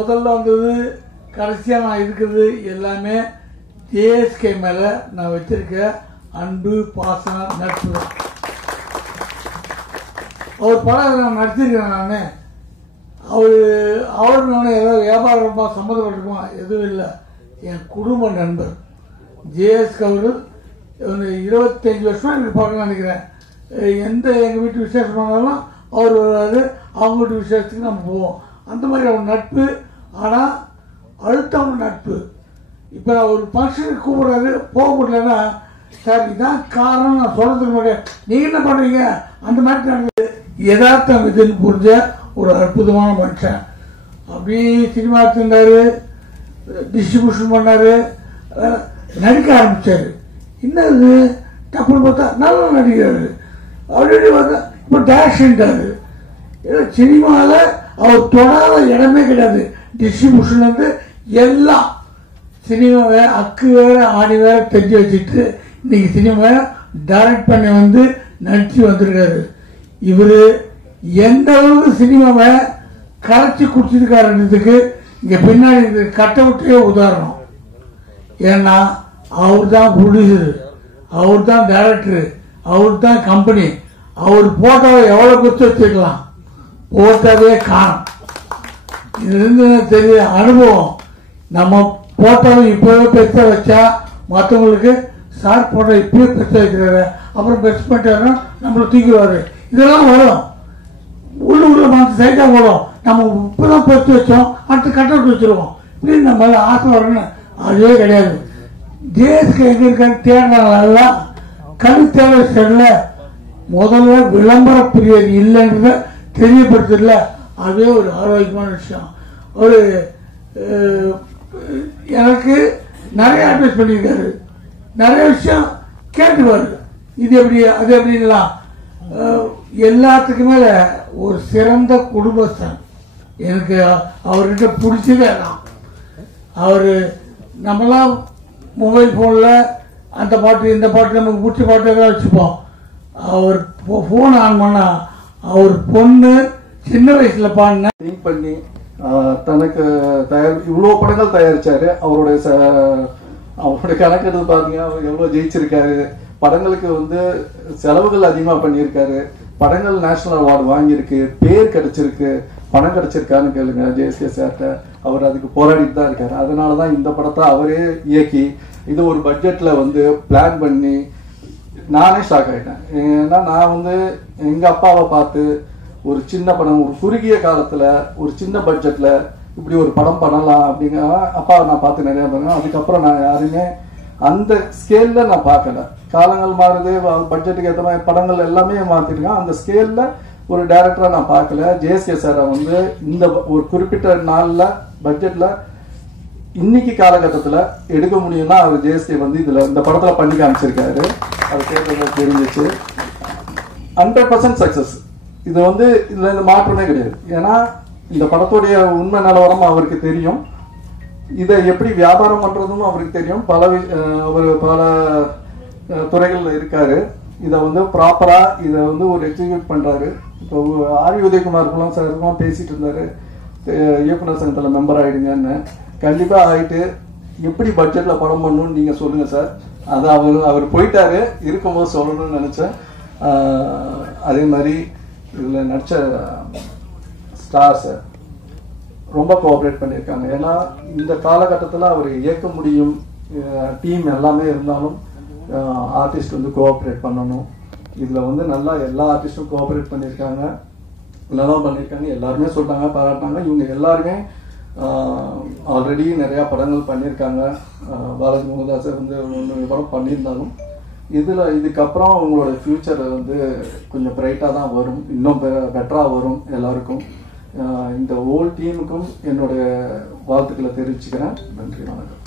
முதல்ல வந்தது கடைசியாக நான் இருக்கிறது எல்லாமே ஜேஎஸ்கே மேலே நான் வச்சிருக்க அன்பு பாசனம் நட்பு. அவர் படம் நான் நடிச்சிருக்கேன். நான் ஏதோ வியாபாரமாக சம்மந்தப்பட்டிருக்கோம் எதுவும் இல்லை. என் குடும்ப நண்பர் ஜேஎஸ்கே அவர்கள் 25 வருஷமாக எனக்கு பார்க்க நினைக்கிறேன். எங்கள் வீட்டு விசேஷம் பண்ணாலும் அவர் வருவார், அவங்க வீட்டு விசேஷத்துக்கு நம்ம போவோம். அந்த மாதிரி அவங்க நட்பு. ஆனால் அழுத்தவங்க நட்பு. இப்போ ஒரு ஃபங்க்ஷனுக்கு கூப்பிட்றாரு, போக முடியலன்னா சார் இதான் காரணம் நான் சொல்கிறதுக்கு முடியாது, நீங்கள் என்ன பண்ணுவீங்க அந்த மாதிரி நடந்தது. யதார்த்தம் இதுன்னு புரிஞ்ச ஒரு அற்புதமான மனுஷன். அப்படியே சினிமா எடுத்துருந்தார், டிஸ்ட்ரிபியூஷன் பண்ணார், நடிக்க ஆரம்பித்தார். என்னது டப்புன்னு பார்த்தா நல்லா நடிக்கிறாரு. அப்படி பார்த்தா இப்போ டேரக்ஷன்ட்டார். ஏன்னா சினிமாவில் அவர் தொடாத இடமே கிடையாது. டிஸ்ட்ரிபியூஷன்லேருந்து எல்லாம் சினிமாவை அக்கு வேறு ஆணி வேறு தெரிஞ்சு வச்சுட்டு இன்னைக்கு சினிமாவை டைரக்ட் பண்ணி வந்து நடிச்சு வந்திருக்காரு. இவர் எந்த அளவுக்கு சினிமாவை கரைச்சி குடிச்சிருக்காருன்றதுக்கு இங்கே பின்னாடி கட்ட விட்டே உதாரணம். ஏன்னா அவர் தான் ப்ரொடியூசரு, அவர் தான் டைரக்டரு, அவர் தான் கம்பெனி. அவர் போட்டாவை எவ்வளோ கொடுத்து வச்சுக்கலாம், போட்டாவே காணும். இதுலேருந்து தெரிய அனுபவம். நம்ம போட்டோவை இப்போவே பெருசாக வச்சா மற்றவங்களுக்கு சார் போட்டோ இப்போயே பெருசாக வைக்கிறாரு, அப்புறம் பெருசு பண்ணிட்டாருன்னா நம்மளை தூக்கிடுவார். இதெல்லாம் வரும், உள்ள மனசு சைட்டாக வரும். நம்ம இப்போ தான் பெருசு வச்சோம், அடுத்து கட்டவுட் வச்சுருவோம். இப்படி நம்ம ஆசை வரணும்னு அதுவே கிடையாது. ஜேஎஸ்கே எங்கே இருக்கான்னு தேடுறாங்களெல்லாம் கண் தேவை செல்ல முதல்ல விளம்பர பிரியர் இல்லைன்றத தெரியப்படுத்தல. அதுவே ஒரு ஆரோக்கியமான விஷயம். ஒரு எனக்கு நிறைய அட்வைஸ் பண்ணியிருக்காரு, நிறைய விஷயம் கேட்டுவாரு, இது எப்படி அது எப்படின்லாம். எல்லாத்துக்கு மேல ஒரு சிறந்த குடும்பஸ்தன். எனக்கு அவர்கிட்ட பிடிச்சதே தான். அவர் நம்மளாம் மொபைல் ஃபோனில் அந்த பாட்டு இந்த பாட்டு நமக்கு பிடிச்ச பாட்டு தான் வச்சுப்போம். அவர் ஃபோன் ஆன் பண்ணால் அவர் பொண்ணு சின்ன வயசில் பாடின திங்க் பண்ணி தனக்கு இவ்வளோ படங்கள் தயாரிச்சாரு. அவருடைய கணக்கு எடுத்து பார்த்தீங்கன்னா அவர் எவ்வளோ ஜெயிச்சிருக்காரு. படங்களுக்கு செலவுகள் அதிகமாக பண்ணியிருக்காரு. படங்கள் நேஷனல் அவார்டு வாங்கியிருக்கு, பேர் கிடைச்சிருக்கு. பணம் கிடைச்சிருக்கான்னு கேளுங்க ஜேஎஸ்கே சார்ட்ட. அவர் அதுக்கு போராடிட்டு தான் இருக்காரு. அதனால தான் இந்த படத்தை அவரே இயக்கி இது ஒரு பட்ஜெட்டில் பிளான் பண்ணி நானே ஷாக் ஆகிட்டேன். ஏன்னா நான் எங்கள் அப்பாவை பார்த்து ஒரு சின்ன படம், ஒரு குறுகிய காலத்தில் ஒரு சின்ன பட்ஜெட்டில் இப்படி ஒரு படம் பண்ணலாம் அப்படிங்கிற அப்பாவை நான் பார்த்து நிறையா பண்ணேன். அதுக்கப்புறம் நான் யாருமே அந்த ஸ்கேலில் நான் பார்க்கல. காலங்கள் மாறுது, பட்ஜெட்டுக்கு ஏற்ற மாதிரி படங்கள் எல்லாமே மாற்றிருக்கேன். அந்த ஸ்கேலில் ஒரு டைரக்டராக நான் பார்க்கல. ஜேஎஸ்கே சாரை இந்த ஒரு குறிப்பிட்ட நாளில் பட்ஜெட்டில் இன்னைக்கு காலகட்டத்தில் எடுக்க முடியும்னா அவர் ஜேஎஸ்கே இதில் இந்த படத்தில் பண்ணி காமிச்சிருக்காரு. அது கேட்கறது தெரிஞ்சிச்சு. 100% சக்ஸஸ். இது இதில் இந்த மாற்றமே கிடையாது. ஏன்னா இந்த படத்துடைய உண்மை நிலவரம் அவருக்கு தெரியும். இதை எப்படி வியாபாரம் பண்ணுறதும் அவருக்கு தெரியும். அவர் பல துறைகளில் இருக்காரு. இதை ப்ராப்பராக இதை ஒரு எக்ஸிக்யூட் பண்ணுறாரு. இப்போ ஆர் உதயகுமாருக்கெல்லாம் சாருக்கெல்லாம் பேசிகிட்டு இருந்தார், இயக்குனர் சங்கத்தில் மெம்பர் ஆகிடுங்கன்னு. கண்டிப்பாக ஆகிட்டு எப்படி பட்ஜெட்டில் படம் பண்ணணும்னு நீங்கள் சொல்லுங்கள் சார். அதை அவர் போயிட்டாரு, இருக்கும்போது சொல்லணும்னு நினச்சேன். அதே மாதிரி இதில் நடித்த ஸ்டார்ஸை ரொம்ப கோஆப்ரேட் பண்ணியிருக்காங்க. ஏன்னா இந்த காலகட்டத்தில் அவர் இயக்க முடியும், டீம் எல்லாமே இருந்தாலும் ஆர்டிஸ்ட் கோஆப்ரேட் பண்ணணும். இதில் நல்லா எல்லா ஆர்டிஸ்டும் கோஆப்ரேட் பண்ணியிருக்காங்க, நல்லா பண்ணியிருக்காங்க. எல்லாருமே சொல்லிட்டாங்க, பாராட்டினாங்க. இவங்க எல்லாருமே ஆல்ரெடி நிறையா படங்கள் பண்ணியிருக்காங்க. பாலாஜி முருகதாஸ் 1 படம் பண்ணியிருந்தாலும் இதுக்கப்புறம் உங்களோட ஃப்யூச்சர் கொஞ்சம் பிரைட்டாக தான் வரும், இன்னும் பெட்டராக வரும் எல்லாருக்கும். இந்த ஹோல் டீமுக்கும் என்னுடைய வாழ்த்துக்களை தெரிவிச்சுக்கிறேன். நன்றி, வணக்கம்.